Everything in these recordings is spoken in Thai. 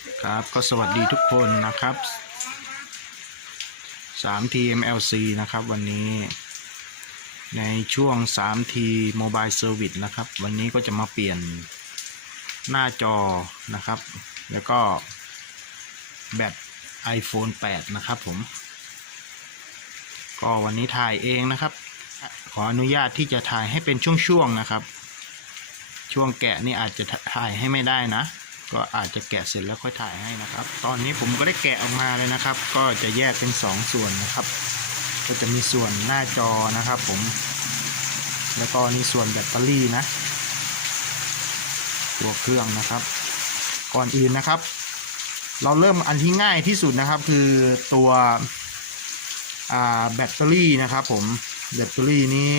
ครับก็สวัสดีทุกคนนะครับ 3T MLC นะครับวันนี้ ในช่วง 3T Mobile Service นะครับ วันนี้ก็จะมาเปลี่ยนหน้าจอนะครับ แล้วก็แบต iPhone 8 นะครับผม ก็วันนี้ถ่ายเองนะครับ ขออนุญาตที่จะถ่ายให้เป็นช่วงๆนะครับ ช่วงแกะนี่อาจจะถ่ายให้ไม่ได้นะ ก็อาจจะแกะเสร็จแล้วค่อยถ่ายให้นะครับ ตอนนี้ผมก็ได้แกะออกมาเลยนะครับ ก็จะแยกเป็นสองส่วนนะครับ ก็จะมีส่วนหน้าจอนะครับ ผม แล้วก็นี่ส่วนแบตเตอรี่นะ ตัวเครื่องนะครับ ก่อนอื่นนะครับ เราเริ่มอันที่ง่ายที่สุดนะครับ คือตัวแบตเตอรี่นะครับ ผมแบตเตอรี่นี้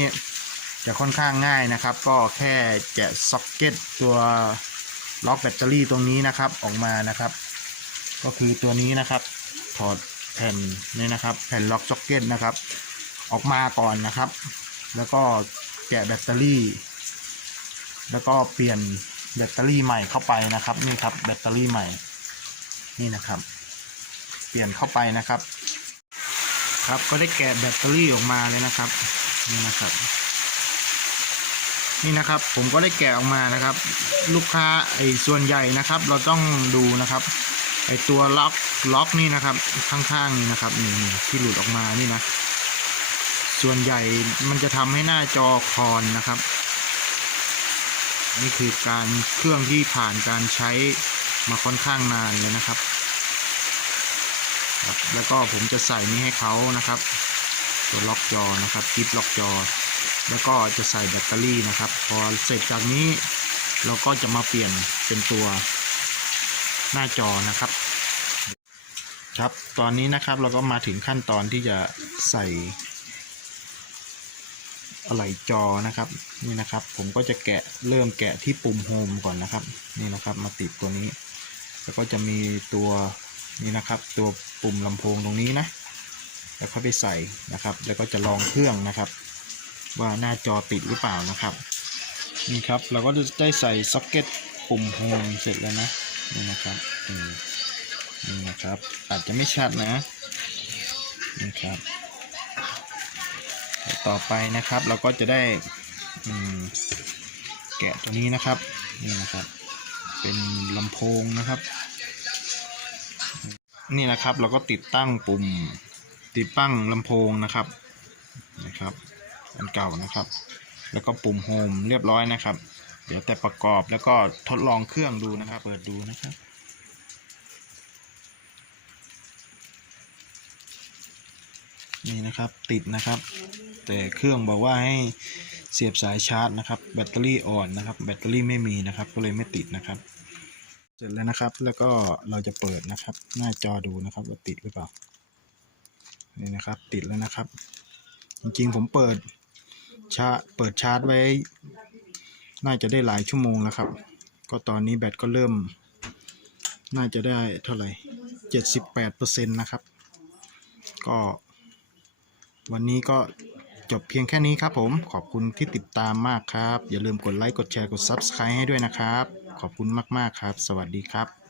จะค่อนข้างง่ายนะครับ ก็แค่แกะซ็อกเก็ตตัว ล็อกแบตเตอรี่ตรงนี้นะครับออกมานะครับ ก็คือตัวนี้นะครับถอดแผ่นนี่นะครับ แผ่นล็อกซ็อกเก็ตนะครับ ออกมาก่อนนะครับ แล้วก็แกะแบตเตอรี่ แล้วก็เปลี่ยนแบตเตอรี่ใหม่เข้าไปนะครับนี่ครับแบตเตอรี่ใหม่นี่นะครับ เปลี่ยนเข้าไปนะครับ ครับก็ได้แกะแบตเตอรี่ออกมาเลยนะครับนี่นะครับ นี่นะครับผมก็ได้แกะออกมานะครับ ลูกค้าไอ้ส่วนใหญ่นะครับ เราต้องดูนะครับไอ้ตัวล็อกล็อกนี่นะครับ ข้างๆนี่นะครับนี่ที่หลุดออกมานี่นะส่วนใหญ่มันจะทำให้หน้าจอคอนนะครับ นี่คือการเครื่องที่ผ่านการใช้มาค่อนข้างนานเลยนะครับ แล้วก็ผมจะใส่นี่ให้เขานะครับ ตัวล็อกจอนะครับกิฟล็อกจอ แล้วก็จะใส่แบตเตอรี่นะครับ พอเสร็จจากนี้เราก็จะมาเปลี่ยนเป็นตัวหน้าจอนะครับ ครับ ตอนนี้นะครับเราก็มาถึงขั้นตอนที่จะใส่อะไหล่จอนะครับนี่นะครับ ผมก็จะแกะเริ่มแกะที่ปุ่มโฮมก่อนนะครับ นี่นะครับมาติดตัวนี้ แล้วก็จะมีตัวนี่นะครับ ตัวปุ่มลำโพงตรงนี้นะ แล้วเข้าไปใส่นะครับ แล้วก็จะลองเครื่องนะครับ ว่าหน้าจอติดหรือเปล่านะครับนี่ครับเราก็จะได้ใส่ซ็อกเก็ตปุ่มโฮมเสร็จแล้วนะนี่นะครับนี่นะครับอาจจะไม่ชัดนะนี่ครับ ต่อไปนะครับเราก็จะได้แกะตัวนี้นะครับนี่นะครับ เป็นลำโพงนะครับ นี่นะครับเราก็ติดตั้งปุ่มติดตั้งลำโพงนะครับนะครับ อันเก่านะครับ แล้วก็ปุ่มโฮมเรียบร้อยนะครับ เดี๋ยวแต่ประกอบแล้วก็ทดลองเครื่องดูนะครับ เปิดดูนะครับนี่นะครับติดนะครับ แต่เครื่องบอกว่าให้เสียบสายชาร์จนะครับ แบตเตอรี่อ่อนนะครับ แบตเตอรี่ไม่มีนะครับ ก็เลยไม่ติดนะครับ เสร็จแล้วนะครับ แล้วก็เราจะเปิดนะครับ หน้าจอดูนะครับว่าติดหรือเปล่านี่นะครับ ติดแล้วนะครับ จริงๆผมเปิด ชาเปิดชาร์จไว้ น่าจะได้หลายชั่วโมงแล้วครับ ก็ตอนนี้แบตก็เริ่ม น่าจะได้เท่าไหร่เจ็ดสิบแปดเปอร์เซ็นต์นะครับ ก็ วันนี้ก็จบเพียงแค่นี้ครับผม ขอบคุณที่ติดตามมากครับ อย่าลืมกดไลค์ กดแชร์ กด Subscribe ให้ด้วยนะครับ ขอบคุณมาก ๆ ครับ สวัสดีครับ